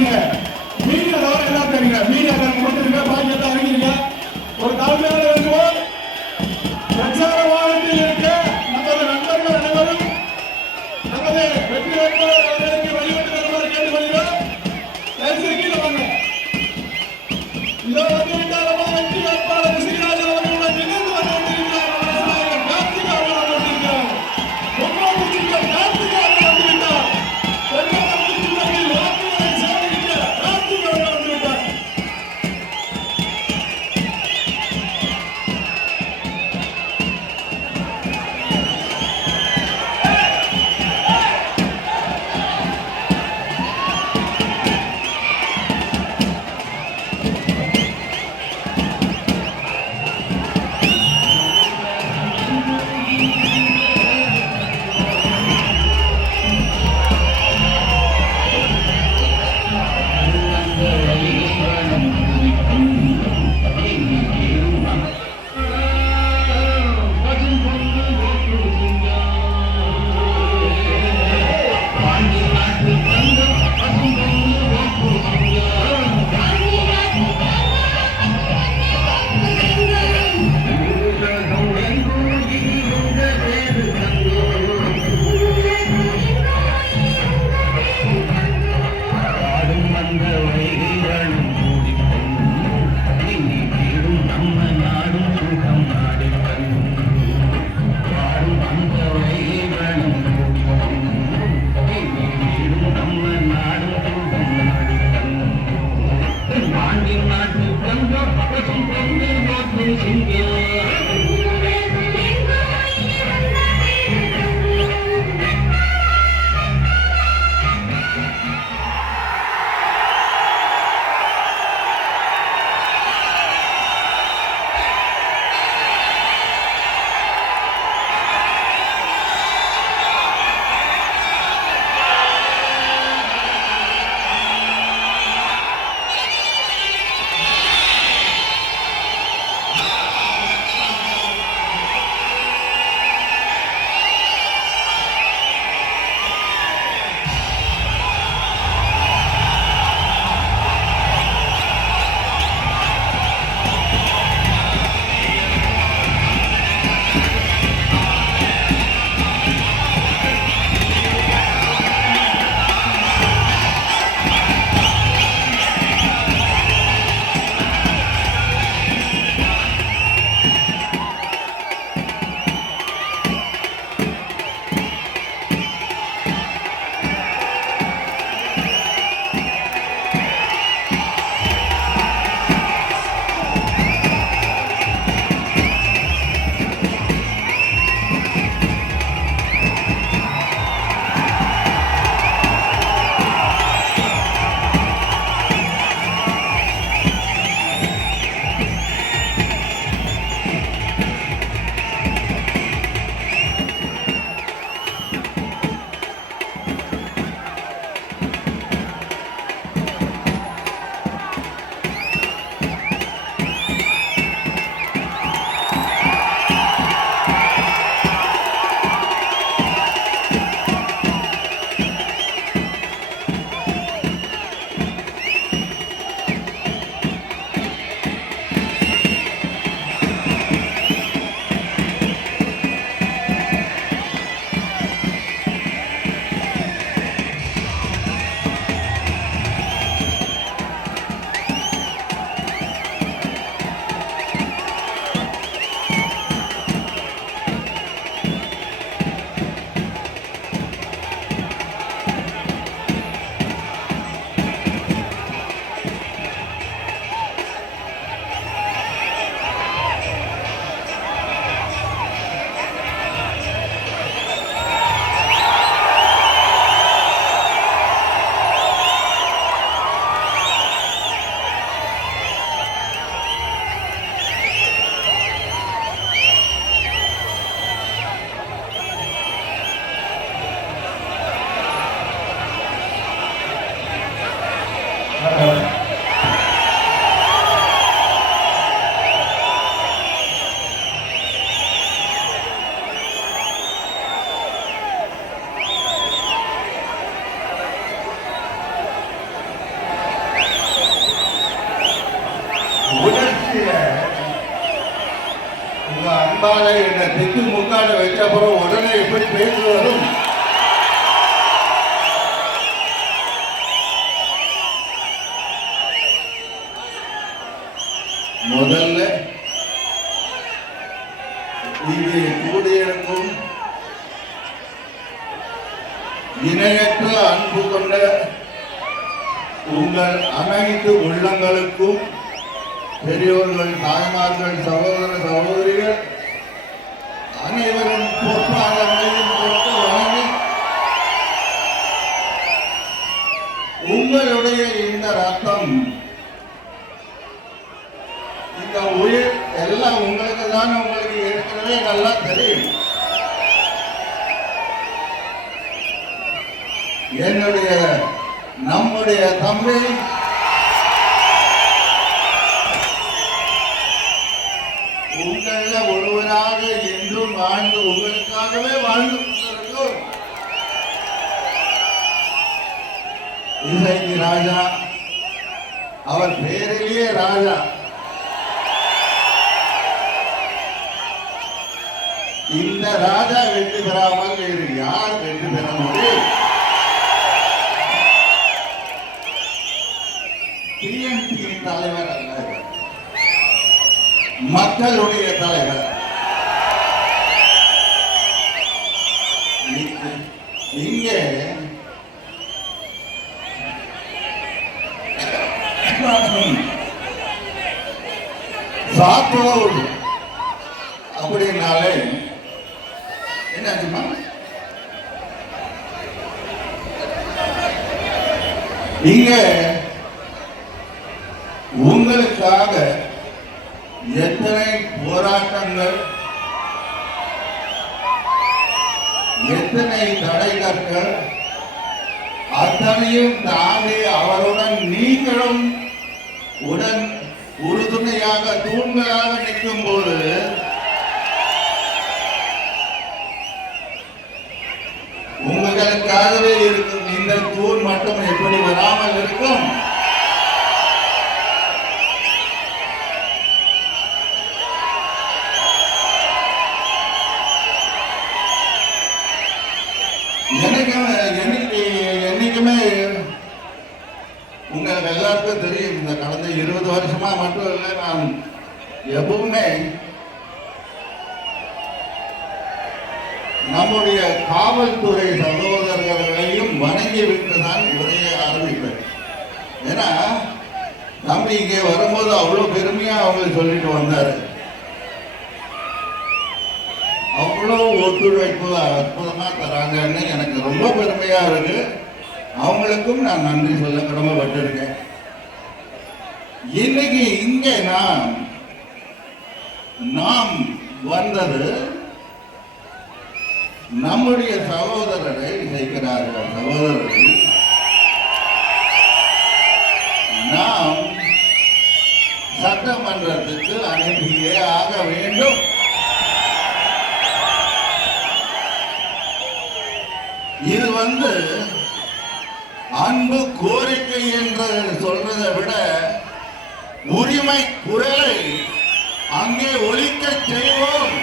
வாங்கிங்க. மீடியா தவிர எல்லாம் தெரியுங்க. மீடியா கொடுத்துருங்க, பாக்கி எல்லாம் வாங்கிருங்க. ஒரு தாழ்மையான வேண்டுகோள், பிரச்சார வாகனத்தில் இருக்க நமது நண்பர்கள் அனைவரும் நமது வெற்றி வேட்பாளர் அவர்களுக்கு வழிபட்டு தருமாறு கேட்டுக்கொள்கிறோம். கீழே வாங்க. இதோ வந்து விட்டாரமா வெற்றி வேட்பாளர் சீராஜன் அவர்களுடன் இணைந்து வந்து கொண்டிருக்கிறார். கார்த்திக் அவர்கள் வந்திருக்கிறார். ஒன்றாவது சின்னம் கார்த்திக் அவர்கள் வந்துவிட்டார். இரண்டாவது சின்னத்தில் வாக்குகளை சேகரிக்க கார்த்திக் அவர்கள் வந்துவிட்டார். முக்காலை என்ன திக்கு முக்காலை வச்ச அப்புறம் உடனே எப்படி பேச்சு வரும்? முதல்ல இங்கே கூடியிருக்கும் இணையற்ற அன்பு கொண்ட உங்கள் அனைத்து உள்ளங்களுக்கும் பெரியோர்கள், தாய்மார்கள், சகோதர சகோதரிகள் அனைவரும் பொற்பாதங்களையும் கொடுத்து வணங்கி உங்களுடைய இந்த ரத்தம், இந்த உயிர் எல்லாம் உங்களுக்கு தான். உங்களுக்கு ஏற்கனவே நல்லா தெரியும். என்னுடைய நம்முடைய தம்பி உங்கள ஒருவராக என்றும் வாழ்ந்து உங்களுக்காகவே வாழ்ந்து கொண்டிருக்கும் இசைக்கு ராஜா. அவர் பேரிலேயே ராஜா. இந்த ராஜா வெற்றி பெறாமல் வேறு யார் வெற்றி பெற முடியும்? டிஎம்டி தலைவர் அல்ல, மக்களுடைய தலைவர். இங்கே சாத்தூர் அப்படின்னாலே என்னாச்சுமா? இங்க உங்களுக்காக எத்தனை போராட்டங்கள், எத்தனை தடைகள், அத்தனையும் தாண்டி அவருடன் நீங்களும் உடன் உறுதுணையாக தூண்களாக நிற்கும் போது உங்களுக்காகவே இருக்கும் இந்த தூண் மட்டும் எப்படி வராமல் இருக்கும்? என்னைக்குமே உங்களுக்கு எல்லாருக்கும் தெரியும், இந்த கடந்த 20 வருஷமா மட்டும் இல்லை, நான் எப்பவுமே நம்முடைய காவல்துறை சகோதரர்களையும் வணங்கி விட்டு தான் உரையை ஆரம்பிப்பேன். ஏன்னா தம்பி இங்கே வரும்போது அவ்வளோ பெருமையா அவங்க சொல்லிட்டு வந்தாரு. அவ்வளோ ஒத்துழைப்பு அற்புதமா தராங்கன்னு எனக்கு ரொம்ப பெருமையா இருக்கு. அவங்களுக்கும் நான் நன்றி சொல்ல கடமைப்பட்டிருக்கேன். இன்னைக்கு இங்கே நாம் வந்தது நம்முடைய சகோதரரை இணைக்கிறார்கள். சகோதரரை நாம் சட்டமன்றத்துக்கு அனுப்பியே ஆக வேண்டும். இது அன்பு கோரிக்கை என்று சொல்றதை விட உரிமை குரலை அங்கே ஒலிக்க செய்வோம்.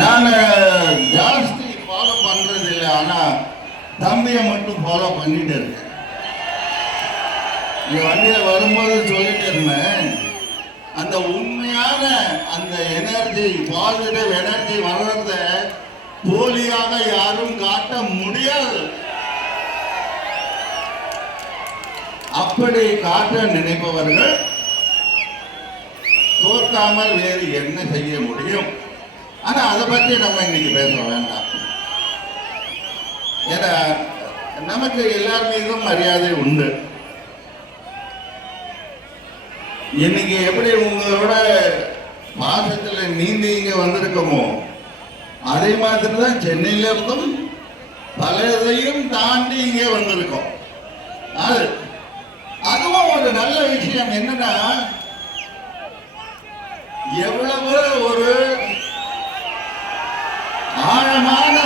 நான் ஜாஸ்தி ஃபாலோ பண்றது இல்லை, ஆனா தம்பியை மட்டும் ஃபாலோ பண்ணிட்டு இருக்கேன். நீ வண்டியில வரும்போது சொல்லிட்டு இருந்தேன், அந்த உண்மையான அந்த எனர்ஜி, பாசிட்டிவ் எனர்ஜி வளர்றத போலியாக யாரும் காட்ட முடியாது. அப்படி காட்ட நினைப்பவர்கள் தோற்காமல் வேறு என்ன செய்ய முடியும்? ஆனா அதை பற்றி நம்ம இன்னைக்கு பேச வேண்டாம். ஏன்னா நமக்கு எல்லார் மீதும் மரியாதை உண்டு. இன்னைக்கு எப்படி உங்களோட மாசத்துல நீந்தி இங்க வந்திருக்கோமோ அதே மாதிரி தான் சென்னையில இருந்தும் பலதையும் தாண்டி இங்கே வந்திருக்கோம். அதுவும் ஒரு நல்ல விஷயம். என்னன்னா எவ்வளவு ஒரு ஆழமான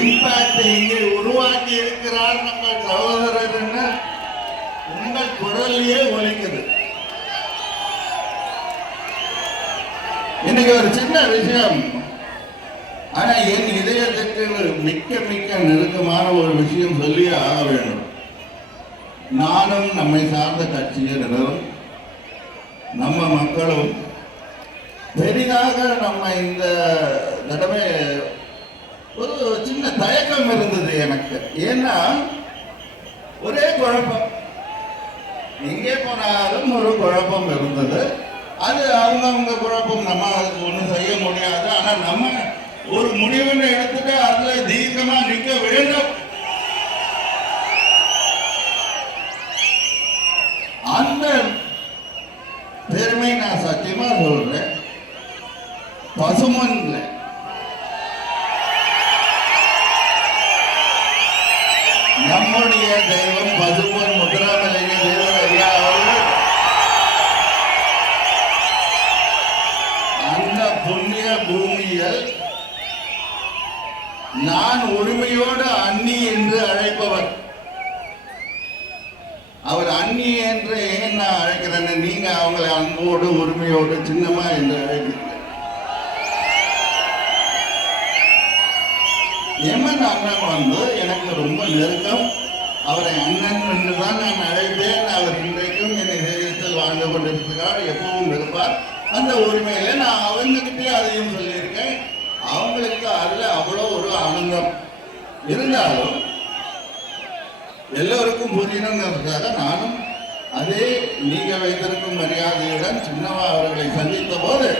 இம்பாக்ட் இங்கே உருவாக்கி இருக்கிறார் நம்ம சகோதரர். குரல்லையே ஒலிக்குது. இன்னைக்கு ஒரு சின்ன விஷயம், ஆனா என் இதயத்துக்கு மிக்க மிக்க நெருக்கமான ஒரு விஷயம் சொல்லி ஆக வேண்டும். நானும் நம்மை சார்ந்த கட்சியினரும் நம்ம மக்களும் பெரிதாக நம்ம இந்த தடவை ஒரு சின்ன தயக்கம் இருந்தது எனக்கு. ஏன்னா ஒரே குழப்பம், எங்கே போனாலும் ஒரு குழப்பம் இருந்தது. அது அவங்க குழப்பம், நம்ம அதுக்கு ஒன்றும் செய்ய முடியாது. ஆனா நம்ம ஒரு முடிவுன்னு எடுத்துட்டு அதுல தீர்க்கமா நிற்க வேண்டும். அந்த பெருமை நான் சத்தியமா சொல்றேன். பசுமன்ல நம்முடைய தெய்வம் பசுமன் முத்துராமலிங்க தேவர் ஐயா அவர்கள் அந்த புண்ணிய பூமியில் நான் உரிமையோடு அன்னி என்று அழைப்பவர். அவர் அன்னி என்று ஏன் நான் அழைக்கிறேன்னு நீங்க அவங்களை அன்போடு உரிமையோடு சின்னமா என்று அழைக்கிறீங்க. எமன் அண்ணன் வந்து எனக்கு ரொம்ப நெருக்கம். அவரை அண்ணன் என்று தான் நான் அழைப்பேன். அவர் இன்றைக்கும் என்னை சேகத்தில் வாழ்ந்து கொண்டிருக்கிறார், எப்பவும் இருப்பார். அந்த உரிமையில நான் அவங்ககிட்டே அதையும் சொல்லியிருக்கேன். அவங்களுக்கு அதுல அவ்வளோ ஒரு ஆனந்தம் இருந்தாலும் எல்லோருக்கும் புரியணுங்கிறதுக்காக நானும் அதே நீங்க வைத்திருக்கும் மரியாதையுடன் சின்னவா அவர்களை சந்தித்த போது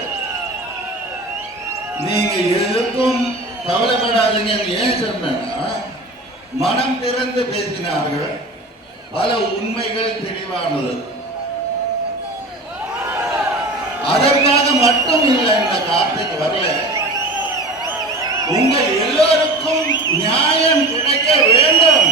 நீங்க எதுக்கும் கவலைப்படாதீங்க ஏன் சொன்னா மனம் திறந்து பேசினார்கள். பல உண்மைகள் தெளிவானது. அதற்காக மட்டும் இல்லை இந்த கார்த்திக் வரல, உங்கள் எல்லோருக்கும் நியாயம் கிடைக்க வேண்டும்.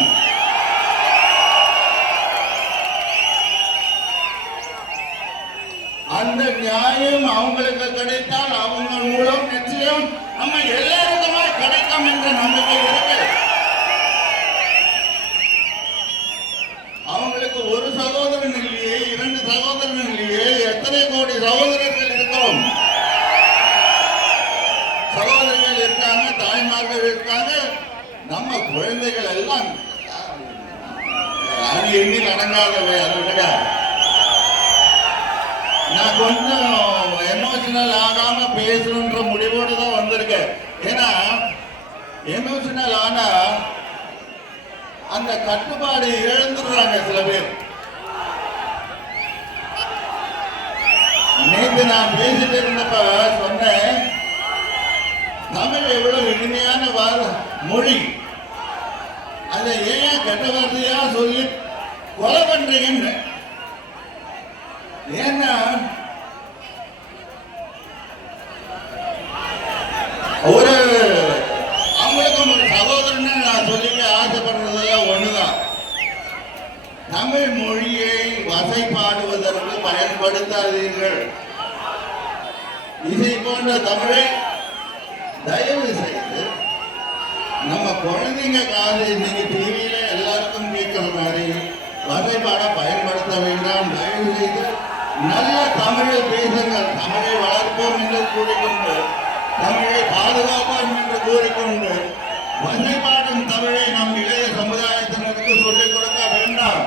அந்த நியாயம் அவங்களுக்கு கிடைத்தால் அவங்க மூலம் நிச்சயம் நம்ம எல்லாருக்குமே கிடைக்கும் என்ற நம்பிக்கை இருக்கு. அவங்களுக்கு ஒரு சகோதரன் இல்லையே, 2 சகோதரன் இல்லையே, எத்தனை கோடி சகோதரர்கள் இருக்கோம். சகோதரர்கள் இருக்காங்க, தாய்மார்கள் இருக்காங்க, நம்ம குழந்தைகள் எல்லாம் அது எண்ணி நடங்காதவை. அதை விட நான் கொஞ்சம் எமோஷனல் ஆகாம பேசணுன்ற முடிவோடு தான் வந்திருக்கேன். ஏன்னா எமோஷனல் ஆனா அந்த கட்டுப்பாடு இழந்துடுறாங்க சில பேர். நேற்று நான் பேசிட்டு இருந்தப்ப சொன்னேன், தமிழ் எவ்வளவு இனிமையான மொழி, அதை ஏன் கெட்ட வார்த்தையா சொல்லி கொலை பண்றீங்கன்னு. ஏன்னா ஒரு அவங்களுக்கும் ஒரு சகோதரன்னு நான் சொல்லிக்க ஆசைப்படுறதெல்லாம் ஒண்ணுதான். தமிழ் மொழியை வசைப்பாடுவதற்கு பயன்படுத்தாதீர்கள். இசை போன்ற தமிழை தயவு செய்து நம்ம குழந்தைங்க காது இன்னைக்கு டிவியில எல்லாருக்கும் கேட்கிற மாதிரி வசைப்பாட பயன்படுத்த வேண்டாம். தயவு செய்து நல்ல தமிழை பேசுங்கள். தமிழை வளர்ப்போம் என்று கூறிக்கொண்டு, தமிழை பாதுகாப்போம் என்று கூறிக்கொண்டு, வசைப்பாடும் தமிழை நம் இளைய சமுதாயத்தினருக்கு சொல்லிக் கொடுக்க வேண்டாம்.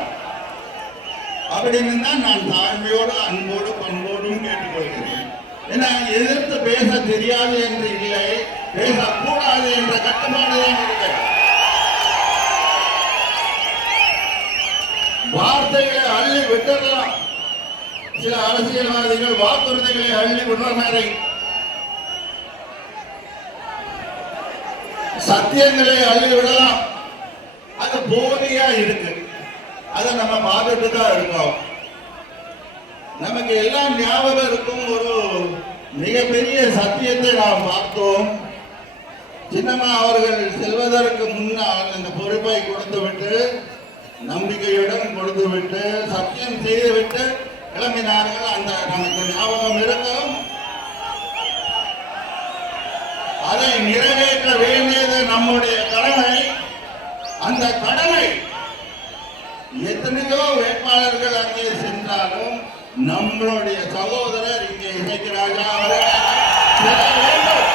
அப்படின்னு தான் நான் தாழ்மையோடு அன்போடு பண்போடும் கேட்டுக்கொள்கிறேன். ஏன்னா எதிர்த்து பேச தெரியாது என்று இல்லை, பேசக்கூடாது என்ற கட்டுப்பாடு தான் இருக்கு. வார்த்தைகளை அள்ளி விட்டுடலாம். சில அரசியல்வாதிகள் வாக்குறுதிகளை அள்ளி விடுற மாதிரி சத்தியங்களை அள்ளி விடலாம். அது போலியா இருக்கு. அதை நம்ம பார்த்துட்டு தான் இருக்கோம். நமக்கு எல்லாம் ஞாபகம் இருக்கும் ஒரு மிகப்பெரிய சத்தியத்தை நாம் பார்த்தோம். சின்னம்மா அவர்கள் செல்வதற்கு முன்னால் இந்த பொறுப்பை கொடுத்துவிட்டு, நம்பிக்கையுடன் கொடுத்துவிட்டு, சத்தியம் செய்துவிட்டு கிளம்பினார்கள். அந்த நமக்கு ஞாபகம் இருக்கும். அதை நிறைவேற்ற வேண்டியது நம்முடைய கடமை. அந்த கடமை எத்தனையோ வேட்பாளர்கள் அங்கே சென்றாலும் நம்மளுடைய சகோதரர் இங்கே இசைக்கு ராஜா அவர்கள் செல்ல வேண்டும்.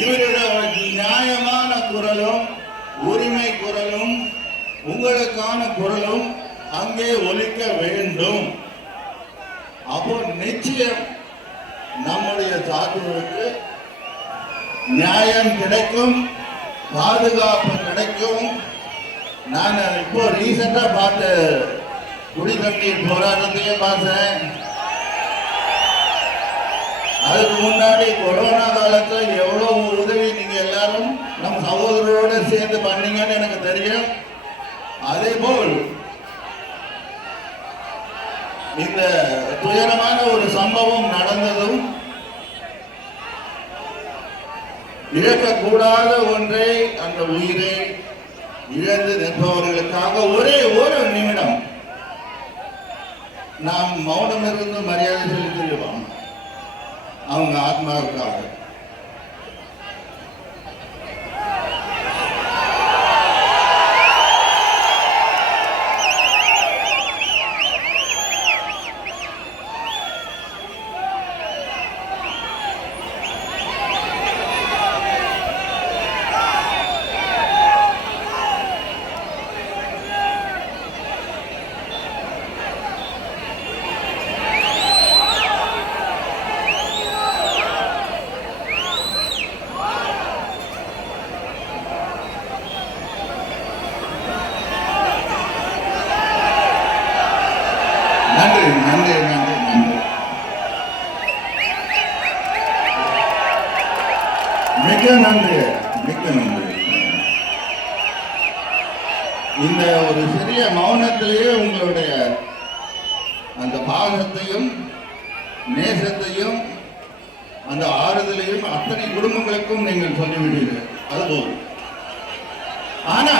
இவருடைய நியாயமான குரலும் உரிமை குரலும் உங்களுக்கான குரலும் அங்கே ஒலிக்க வேண்டும். அப்போ நிச்சயம் நம்முடைய சார்புகளுக்கு நியாயம் கிடைக்கும், பாதுகாப்பு கிடைக்கும். நான் இப்போ ரீசெண்டா பார்த்த குடிநீர் போராட்டத்தையே பார்த்தேன். அதுக்கு முன்னாடி கொரோனா காலத்துல எவ்வளவு உதவி நீங்க எல்லாரும் நம்ம சகோதரரோட சேர்ந்து பண்ணீங்கன்னு எனக்கு தெரியும். அதே போல் இந்த துயரமான ஒரு சம்பவம் நடந்ததும் இழக்கக்கூடாத ஒன்றை, அந்த உயிரை இழந்து நிற்பவர்களுக்காக ஒரே ஒரு நிமிடம் நாம் மௌனம் இருந்து மரியாதை செலுத்திடுவோம். அவங்க ஆத்மாவுக்காக. நன்றி நன்றி நன்றி நன்றி. மிக நன்றி மிக நன்றி. இந்த ஒரு சிறிய மௌனத்திலேயே உங்களுடைய அந்த பாசத்தையும் நேசத்தையும் அந்த ஆறுதலையும் அத்தனை குடும்பங்களுக்கும் நீங்கள் சொல்லிவிட்டீர்கள். அதுபோல் ஆனா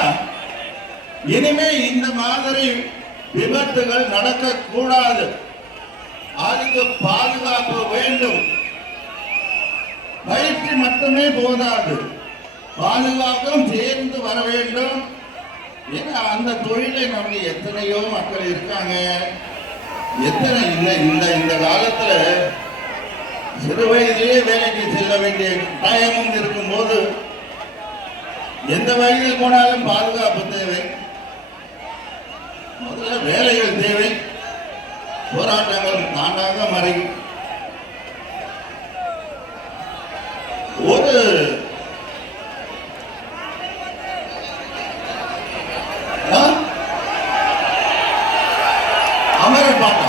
இனிமே இந்த மாதிரி விபத்துகள் நடக்கக்கூடாது. அதுக்கு பாதுகாப்பு வேண்டும். பயிற்சி மட்டுமே போதாது, பாதுகாப்பும் சேர்ந்து வர வேண்டும். ஏன்னா அந்த தொழிலை நமக்கு எத்தனையோ மக்கள் இருக்காங்க. எத்தனை இந்த காலத்துல சிறு வயதிலேயே வேலைக்கு செல்ல வேண்டிய டைமும் இருக்கும்போது எந்த வயதில் போனாலும் பாதுகாப்பு தேவை. முதல்ல வேலைகள் தேவை. போராட்டங்கள் தானாக மறையும். ஒரு அமர பாட்டா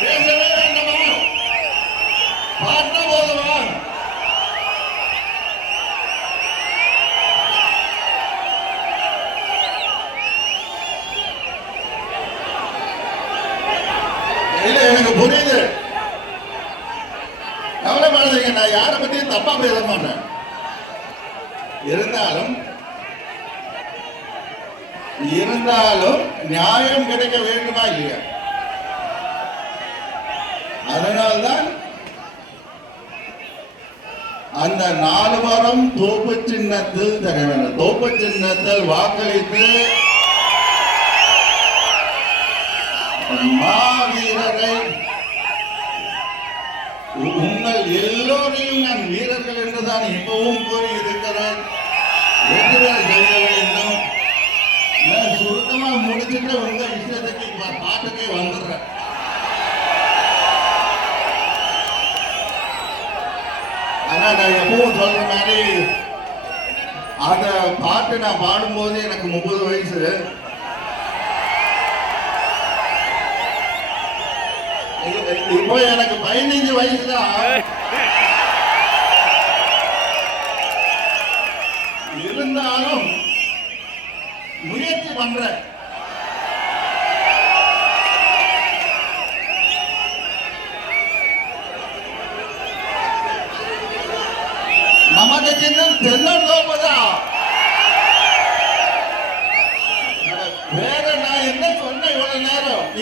பேசவே வேண்டுமா? பார்த்த போதுமா? இல்ல, எனக்கு புரியுது. கவலைப்படாதீங்க, நான் யாரை பத்தியும் தப்பா பேச மாட்டேன். இருந்தாலும் நியாயம் கிடைக்க வேண்டுமா இல்லையா? அதனால்தான் அந்த 4 வாரம் தோப்பு சின்னத்தில் தர வேண்டும். தோப்பு சின்னத்தில் வாக்களித்து மாவீரரை, உங்கள் எல்லோரையும் நான் வீரர்கள் என்றுதான் இப்பவும் கூறியிருக்கிறேன். வெற்றி செய்ய வேண்டும். நான் சுருக்கமா முடிச்சுட்டு உங்க விஷயத்துக்கு பாட்டுக்கே வந்துடுறேன். ஆனா நான் எப்பவும் சொல்ற மாதிரி அந்த பாட்டு நான் பாடும்போது எனக்கு 30 வயசு. இப்போ எனக்கு 15 வயசு தான். இருந்தாலும் முயற்சி பண்றேன். நமக்கு சின்னம் தென்னந்தோப்புதான்.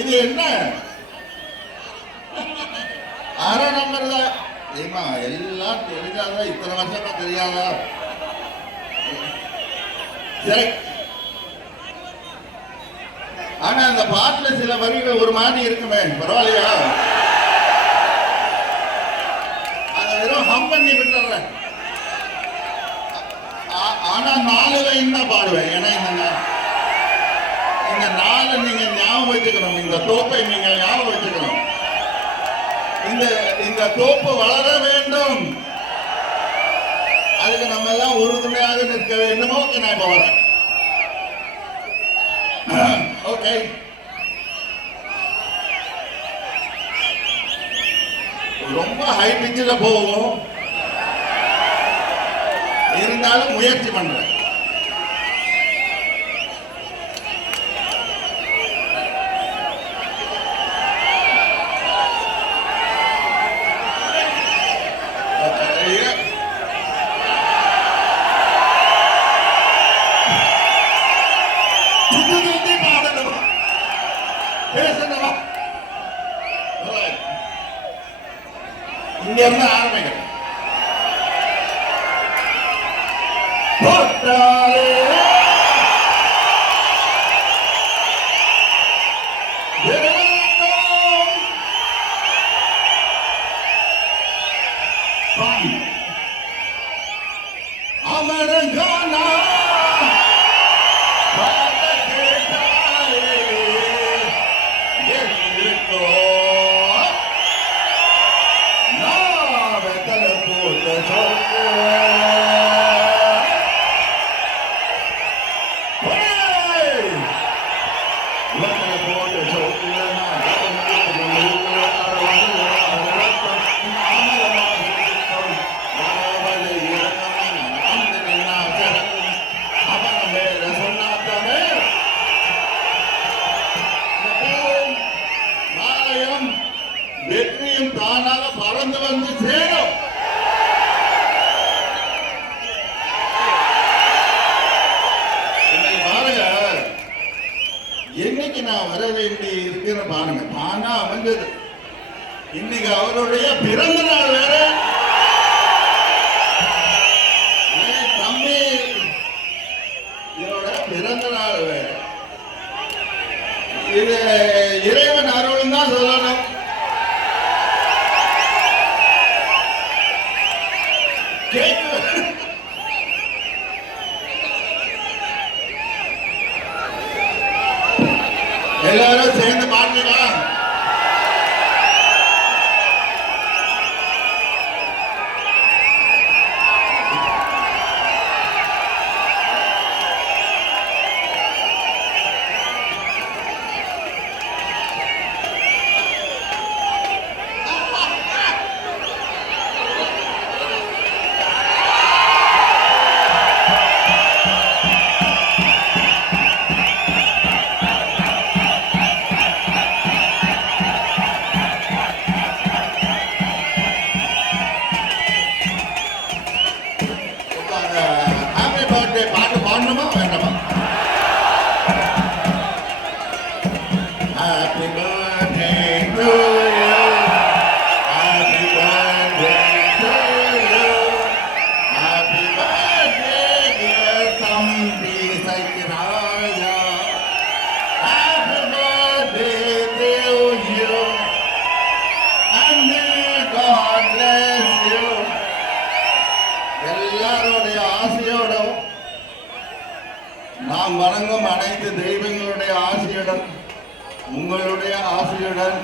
இது என்ன அரை நம்பர் தான் ஏமா எல்லாம் தெரிஞ்சாதா இத்தனை வருஷமா தெரியாதா சரி ஆனா அந்த பாட்டுல சில வரிகள் ஒரு மாதிரி இருக்குமே பரவாயில்லையா அதை வெறும் ஹம் பண்ணி விட்டுறேன் ஆனா 4 லைன் தான் பாடுவேன் ஏன்னா இந்த 4 நீங்க ஞாபகம் வச்சுக்கணும் இந்த தோப்பை நீங்க ஞாபகம் வச்சுக்கணும் இந்த தோப்பு வளர வேண்டும் அதுக்கு நம்ம எல்லாம் உறுதுணையாக நிற்க வேண்டுமோ நான் இப்ப வரேன் ஓகே ரொம்ப ஹை பிச்சில் போகும் இருந்தாலும் முயற்சி பண்றேன் இங்க இருந்து ஆரம்பிக்கிறேன் அமரங்கானா வெற்றியும் தானாக பறந்து வந்து சேரும் பாருங்க என்னைக்கு நான் வர வேண்டி இருக்கிற பாருங்க தானா அமைஞ்சது இன்னைக்கு அவருடைய பிறந்த நாள் வேற தம்பி இதோட பிறந்த நாள் வேற இது இறைவன் அருள் தான் சொல்லணும் எல்லாரும் சேர்ந்து பாடுங்களா பாட்டு பாடணுமா வேண்டாமா happy birthday to you happy birthday to you happy birthday dear தம்பி சைக்கிராஜா happy birthday to you and may God bless you எல்லாரோடைய ஆசையோடும் நாம் வணங்கும் அனைத்து தெய்வங்களுடைய ஆசையுடன் உங்களுடைய ஆசையுடன்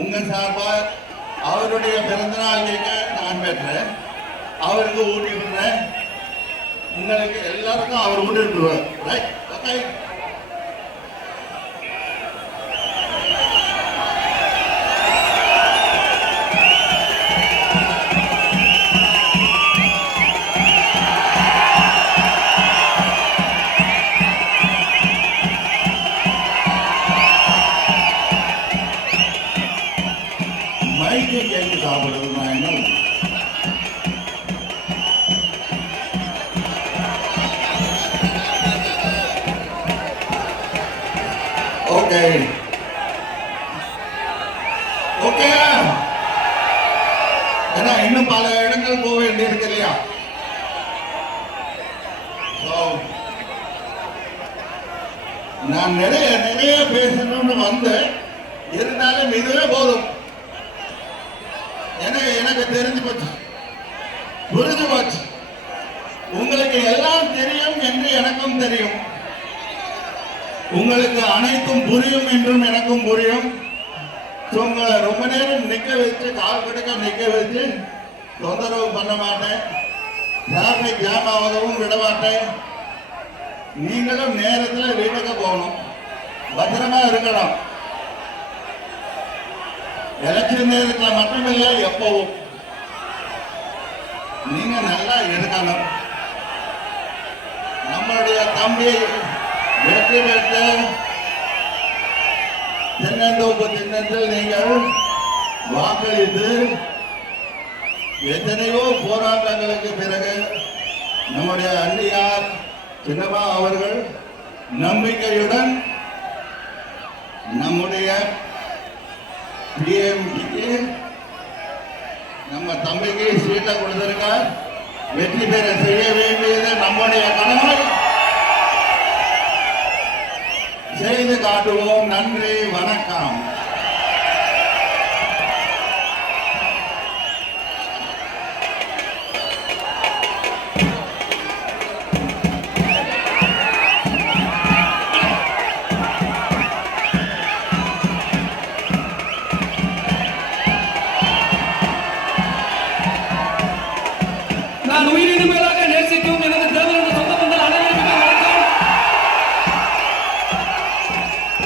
உங்க சார்பாக அவருடைய பிறந்தநாள் கேட்க நான் பெற்றேன் அவருக்கு ஊட்டி விடுறேன் உங்களுக்கு எல்லாருக்கும் அவர் ஊட்டி விட்டுருவார் ரைட் ஓகே மைக்கை கேட்டு சாப்பிடுறது நான் என்ன ஓகே இன்னும் பல இடங்கள் போக வேண்டியிருக்கு இல்லையா? நான் நிறைய பேசணும்னு வந்தேன், இருந்தாலும் இதுவே போதும். எனக்கு தெரிஞ்சு போச்சு, புரிஞ்சு போச்சு. உங்களுக்கு எல்லாம் தெரியும் என்று எனக்கும் தெரியும், உங்களுக்கு அனைத்தும் புரியும் என்றும் எனக்கும் புரியும். உங்களை ரொம்ப நேரம் நிக்க வச்சு, கால் கடுக்க நிக்க வச்சு தொந்தரவு பண்ண மாட்டேன், டிராபிக் ஜாம் ஆகவும் விட மாட்டேன். நீங்களும் நேரத்தில் வீட்டுக்கு போகணும், பத்திரமா இருக்கணும். எலெக்ஷன் நேரத்தில் மட்டுமில்லை, எப்பவும் நீங்க நல்லா இருக்கணும். நம்மளுடைய தம்பி வெற்றி பெற்று தென்னந்தோப்பு சின்னத்தில் நீங்கள் வாக்களித்து எத்தனையோ போராட்டங்களுக்கு பிறகு நம்முடைய அண்ணியார் சின்னம்மா அவர்கள் நம்பிக்கையுடன் நம்முடைய பிஎம்க்கு நம்ம தம்பிக்கு சீட்டை கொடுத்திருக்கார். வெற்றி பெற செய்ய வேண்டியது நம்முடைய கடமை, செய்து காட்டுவோம். நன்றி, வணக்கம். நான் உயிரினும் மேலாக நேசிக்கும் எனது தேவனது சொந்த பந்தல் அனைவருக்குமே வணக்கம்.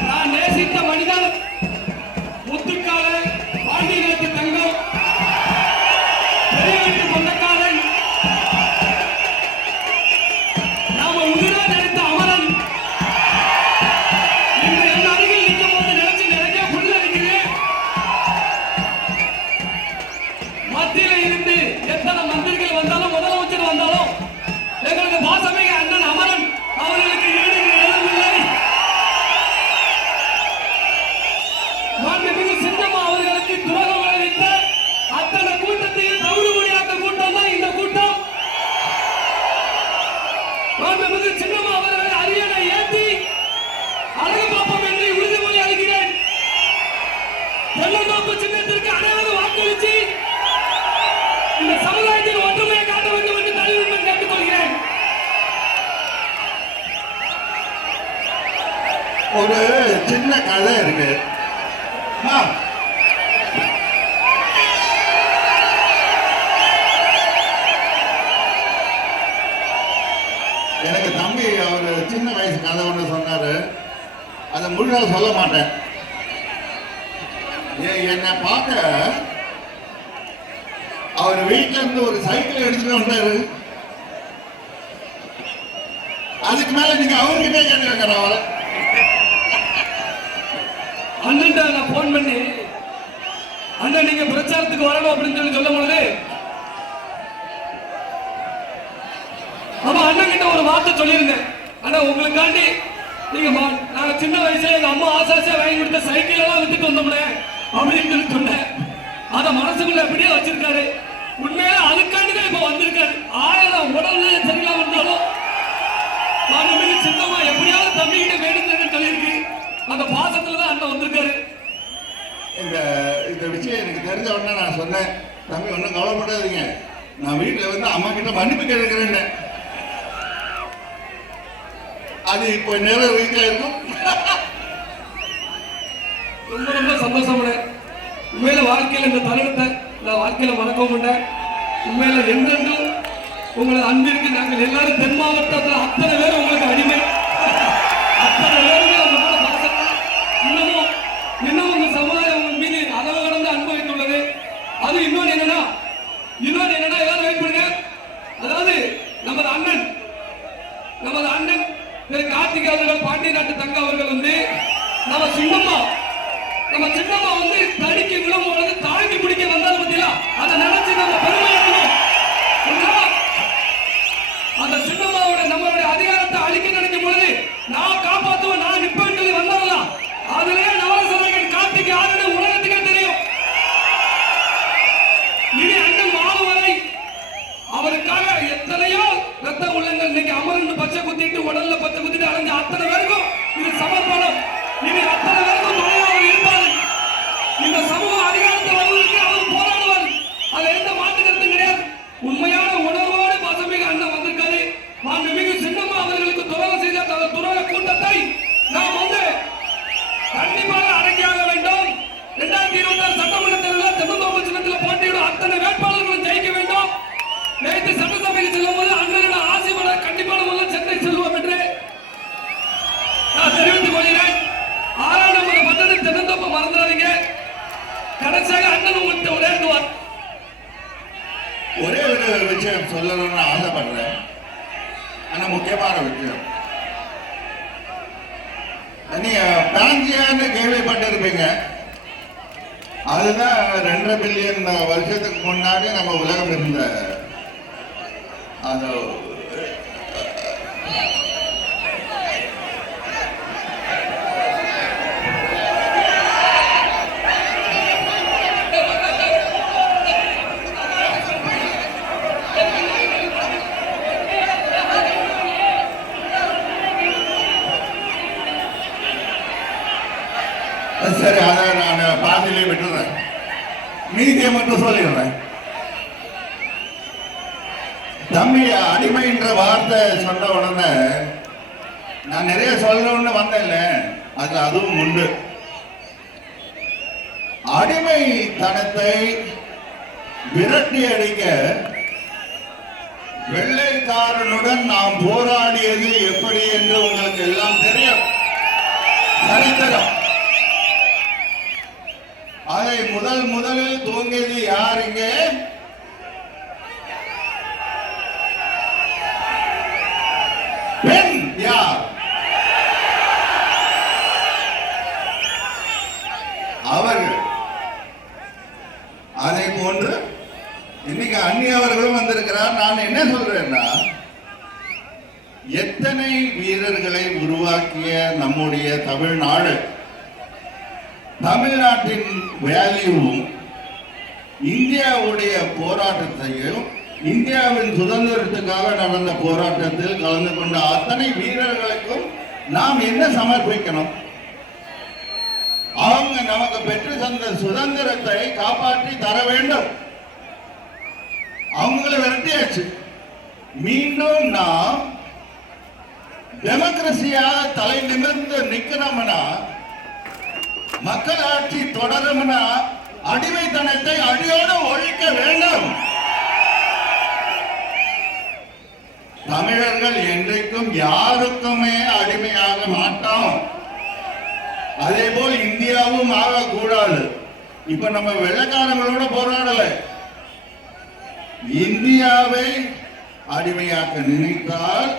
நான் நேசித்த மனிதன் முத்துக்கால பாண்டியத்து தங்கம், பெரிய வீட்டு சொந்தக்காரன், நாம உயிரா நினைத்த அமரன். இன்று என் அருகில் நிற்கும் போது நினைச்சு நிறைய புல் அடிக்கிறேன். மத்தியில இருந்து எத்தனை மந்திரிகள் வந்தாலும் முதலமைச்சர் வந்தாலும் எங்களுக்கு பாசமிக அண்ணன் அமரன் அவர்களுக்கு ஈடு இணையில்லை. மாண்புமிகு சின்னம்மா அவர்களுக்கு துரோகம் விளைவித்த அத்தனை கூட்டத்தையும் தவிடுபடியாக்க கூட்டம் தான் இந்த கூட்டம். மாண்புமிகு சின்னம்மா அவர்களை அரியணை ஏற்றி அழகு பார்ப்போம் என்று உறுதிமொழி அளிக்கிறேன். தென்னந்தோப்பு சின்னத்திற்கு அனைவரும் வாக்களிச்சு இந்த சமுதாயத்தில் ஒற்றுமையை காட்ட வேண்டும் என்று தலைவர்கள் கேட்டுக்கொள்கிறேன். ஒரு சின்ன கதை இருக்கு. எனக்கு தம்பி அவர் சின்ன வயசு கதை ஒன்று சொன்னாரு, அதை முழுசா சொல்ல மாட்டேன். என்னை பார்க்க அவர் வீட்டுல இருந்து ஒரு சைக்கிள் எடுத்துட்டு வந்தாரு. அதுக்கு மேல நீங்க அவர்கிட்ட கேட்டுருக்கிற அவரை அண்ணன் நான் போன் பண்ணி, அண்ணன் நீங்க பிரச்சாரத்துக்கு வரணும் அப்படின்னு சொல்லி சொல்லும் பொழுது அப்ப அண்ணன் கிட்ட ஒரு வார்த்தை சொல்லியிருந்தேன். ஆனா உங்களுக்காண்டி நீங்க நாங்க சின்ன வயசுல எங்க அம்மா ஆசாசியா வாங்கி கொடுத்த சைக்கிள் எல்லாம் வித்துட்டு வந்தோம்ல அப்படின்னு சொல்லி சொன்னேன். அத மனசுக்குள்ள எப்படியே வச்சிருக்காரு. உண்மையில அதுக்காண்டிதான் இப்ப வந்திருக்காரு. 1000 உடல்ல சரியில்லாம இருந்தாலும் மாண்புமிகு சின்னம்மா எப்படியாவது தம்பிக்கிட்ட வேணும்னு சொல்லியிருக்கு. அந்த பாசத்துலதான் அண்ணன் வந்திருக்காரு. இந்த விஷயம் எனக்கு தெரிஞ்ச உடனே நான் சொன்னேன், தம்பி ஒன்றும் கவலைப்படாதீங்க, நான் வீட்டில் வந்து அம்மா கிட்ட மன்னிப்பு கேட்கிறேன். அது இப்போ நேரம் வீட்டில் இருக்கும். ரொம்ப ரொம்ப சந்தோஷம். உண்மையில வாழ்க்கையில இந்த தருணத்தை நான் வாழ்க்கையில மறக்கவும் மாட்டேன். உண்மையில என்றென்றும் உங்களது அன்பிற்கு நாங்கள் எல்லாரும் தென் மாவட்டத்தில் அத்தனை பேர் உங்களுக்கு அடிமை. அத்தனை பேருக்கு நம்மளோட பாசத்தை இன்னும் உங்க சமுதாயம் உங்க மீது அளவு கடந்து அனுபவித்துள்ளது. அது இன்னொன்று என்னன்னா எல்லாரும் வெயிட் பண்ணுங்க. அதாவது நமது அண்ணன் திரு கார்த்திக் அவர்கள், பாண்டிய நாட்டு தங்க அவர்கள் வந்து நம்ம சின்னம்மா வந்து தடிக்கு விழும் பொழுது தாங்கி பிடிக்க வந்தாலும் பத்தியா அதை நினைச்சு நம்ம பெருமை இருக்கணும். அந்த சின்னம்மாவோட நம்மளுடைய அதிகாரத்தை அழிக்க நினைக்கும் பொழுது நான் காப்பாற்றுவேன், நான் நிப்பேன் சொல்லி வந்தாரலாம். அதுலயே நவரசரகன் கார்த்திக் யாருன்னு உலகத்துக்கே தெரியும். இனி அண்ணன் மாவு அத்தனை வேட்பாளர்களும் ஜெயிக்க வேண்டும். நேற்று சட்டசபைக்கு செல்லும் போது அண்ணனோட ஆசைப்பட கண்டிப்பான முறையில் சென்னை செல்வோம் என்று நான் தெரிவித்துக் கொள்கிறேன். 6ஆம் நம்பர் பட்டணம் தென்னந்தோப்பை மறந்துடாதீங்க. கடைசியாக அண்ணன் உங்கள்கிட்ட உரையாடுவார். ஒரே ஒரு விஷயம் சொல்லணும்னு ஆசைப்படுறேன். ஆனா முக்கியமான விஷயம், நீங்க பிராந்தியான்னு கேள்விப்பட்டிருப்பீங்க. அதுதான் 2.5 பில்லியன் வருஷத்துக்கு முன்னாடி நம்ம உலகம் இருந்த அது சரி, அதை நான் பாதியிலே விட்டுறேன். மீதியை மட்டும் சொல்லிடுறேன். தம்பி அடிமை என்ற வார்த்தை சொன்ன உடனே நான் நிறைய சொல்லணும்னு வந்தேன்ல, அது அதுவும் உண்டு. அடிமைத்தனத்தை விரட்டி அடிக்க வெள்ளைக்காரனுடன் நாம் போராடியது எப்படி என்று உங்களுக்கு எல்லாம் தெரியும். சரித்திரம். அதை முதலில் துவங்கியது யார்? இங்கே பெண் யார்? அவர்கள். அதை போன்று இன்னைக்கு அந்நியவர்களும் வந்திருக்கிறார். நான் என்ன சொல்றேன்னா, எத்தனை வீரர்களை உருவாக்கிய நம்முடைய தமிழ்நாடு, தமிழ்நாட்டின் வேல்யூவும் இந்தியாவுடைய போராட்டத்தையும், இந்தியாவின் சுதந்திரத்துக்காக நடந்த போராட்டத்தில் கலந்து கொண்ட அத்தனை வீரர்களுக்கும் நாம் என்ன சமர்ப்பிக்கணும்? அவங்க நமக்கு பெற்று தந்த சுதந்திரத்தை காப்பாற்றி தர வேண்டும். அவங்களை விரட்டியாச்சு. மீண்டும் நாம் டெமோக்ரஸியாக தலை நிமிர்ந்து நிக்கணும்னா, மக்கள் ஆட்சி தொடரும்னா, அடிமைத்தனத்தை அடியோடு ஒழிக்க வேண்டும். தமிழர்கள் என்றைக்கும் யாருக்குமே அடிமையாக மாட்டோம். அதே போல் இந்தியாவும் ஆகக்கூடாது. இப்ப நம்ம வெள்ளைக்காரங்களோட போராடல. இந்தியாவை அடிமையாக்க நினைத்தால்,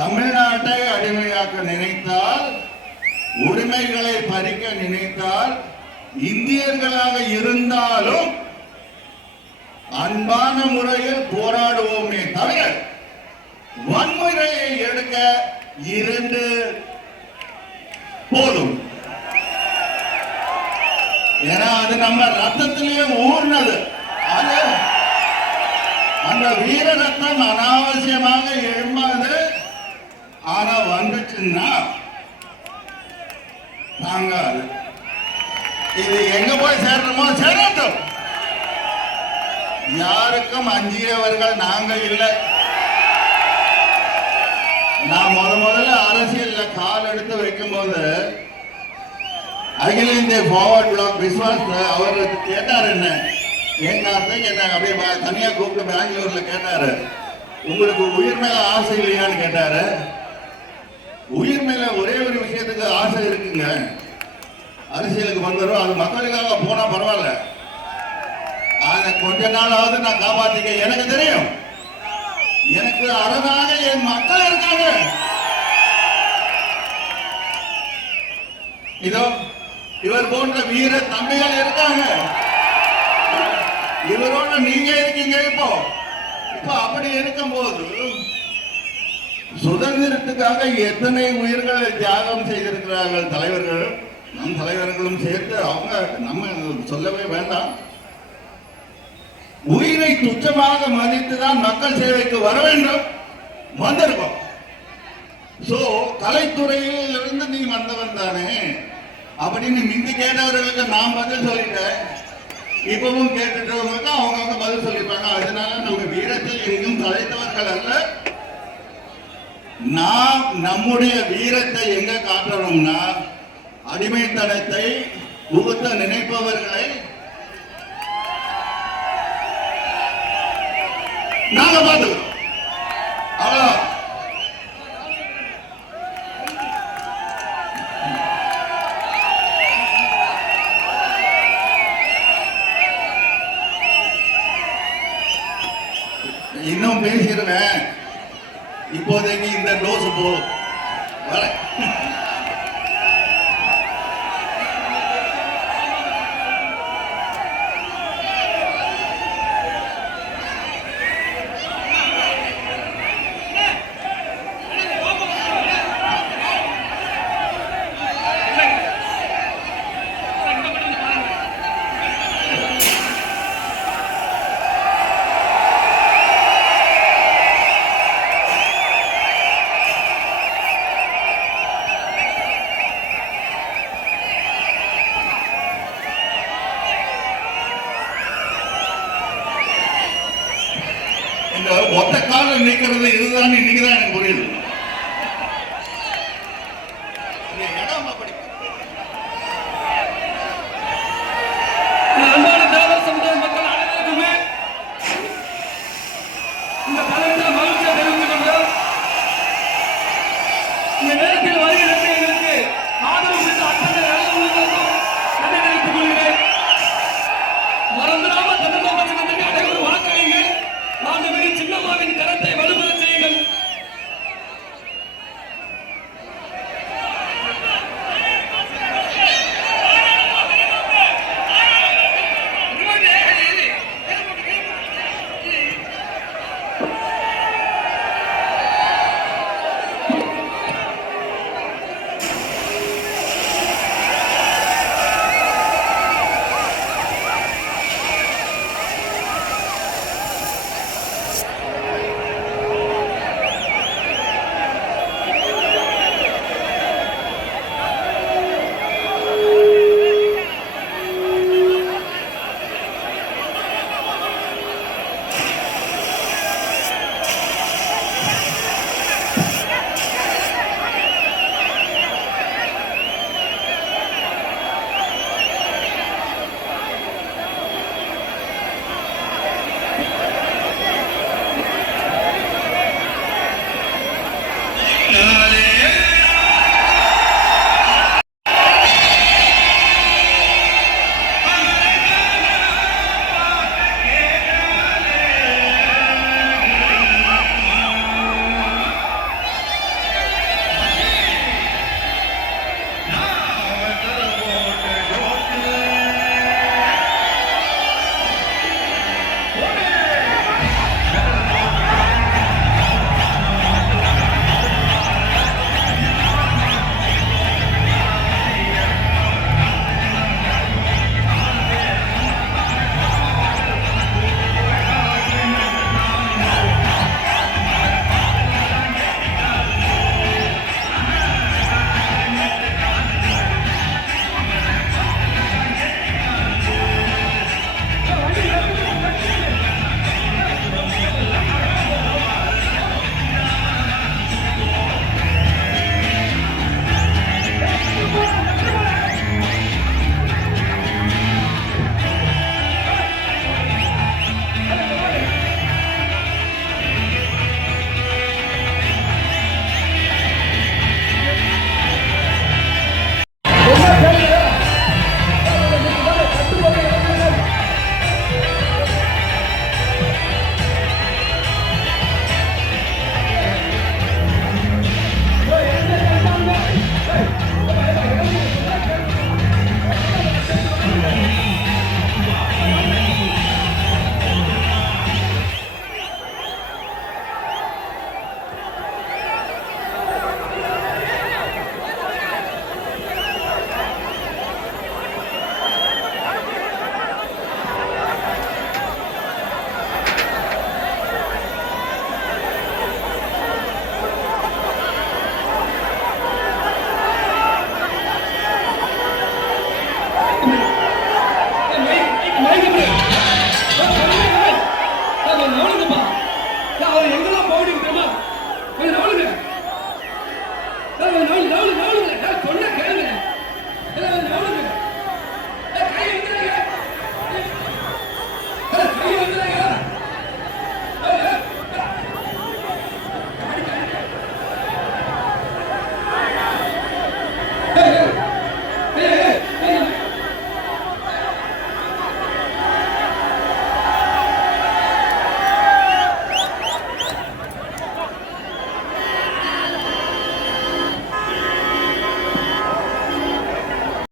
தமிழ்நாட்டை அடிமையாக்க நினைத்தால், உரிமைகளை பறிக்க நினைத்தால், இந்தியர்களாக இருந்தாலும் அன்பான முறையில் போராடுவோமே தவிர வன்முறையை எடுக்க 2 போதும். ஏன்னா அது நம்ம ரத்தத்திலேயே ஊர்னது. அது அந்த வீர ரத்தம் அனாவசியமாக எழும்பாது. ஆனா வந்துச்சுன்னா தாங்காது. இது எங்க போய் சேரணுமோ சேரட்டும். யாருக்கும் அஞ்சியவர்கள் நாங்கள் இல்லை. நான் முதல்ல அரசியல்ல கால் எடுத்து வைக்கும் போது அகில இந்திய ஃபார்வர்ட் பிளாக் விஸ்வாஸ் அவர் கேட்டார், என்ன என் காரணம் என்ன அப்படியே தனியா கூப்பிட்டு பெங்களூர்ல கேட்டாரு, உங்களுக்கு உயிர் மேல ஆசை இல்லையான்னு கேட்டாரு. உயிர் மேல ஒரே ஒரு விஷயத்துக்கு ஆசை இருக்குங்க, அரசியலுக்கு வந்துடும், அது மக்களுக்காக போனா பரவாயில்ல, அதை கொஞ்ச நாளாவது நான் காப்பாத்திக்க எனக்கு தெரியும். எனக்கு அரணாக என் மக்கள் இருக்காங்க. இதோ இவர் போன்ற வீர தம்பிகள் இருக்காங்க. இவரோட நீங்க இருக்கீங்க. இப்போ அப்படி இருக்கும் போது சுதந்திரத்துக்காக எத்தனை உயிர்களை தியாகம் செய்திருக்கிறார்கள் தலைவர்கள், நம் தலைவர்களும் சேர்த்து. அவங்க நம்ம சொல்லவே வேண்டாம். உயிரை துச்சமாக மதித்துதான் மக்கள் சேவைக்கு வர வேண்டும். வந்திருக்கோம். சோ கலைத்துறையில் இருந்து நீ வந்தவன் தானே அப்படின்னு மிந்தி கேட்டவர்களுக்கு நான் பதில் சொல்லிட்டேன். இப்பவும் கேட்டுட்டவங்களுக்கு அவங்க பதில் சொல்லிப்பாங்க. அதனால நம்ம வீரத்தில் எங்கும் தலைத்தவர்கள் அல்ல. நாம் நம்முடைய வீரத்தை எங்க காட்டணும்னா, அடிமைத்தனத்தை புகுத்த நினைப்பவர்களை நாங்க பார்த்துக்கிறோம். அவ்வளவுதான். இன்னும் பேசிடுவேன். இப்போதைக்கு இந்த டோஸ் போதும். வரேன். இந்த ஒத்த கால நிற்கிறது இதுதான் இன்னைக்குதான் எனக்கு புரியுது. அன்பான தேவர் சமுதாய மக்கள் அனைவருக்குமே இந்த தலைவர்கள் மகிழ்ச்சியை தெரிவித்துக் கொண்டோம். இந்த நேரத்தில் வருகிறது எங்களுக்கு ஆதரவு கொடுத்த அத்தனை நல்லவர்களுக்கும் நன்றி தெரிவித்துக் கொள்கிறேன். மறந்துடாம தமிழக சின்னத்துக்கு அனைவரும் வாக்களியுங்கள். மாண்புமிகு சின்னம்மாவின் கரத்தை வலுப்பெற செய்யுங்கள். சொன்ன கேளுங்க.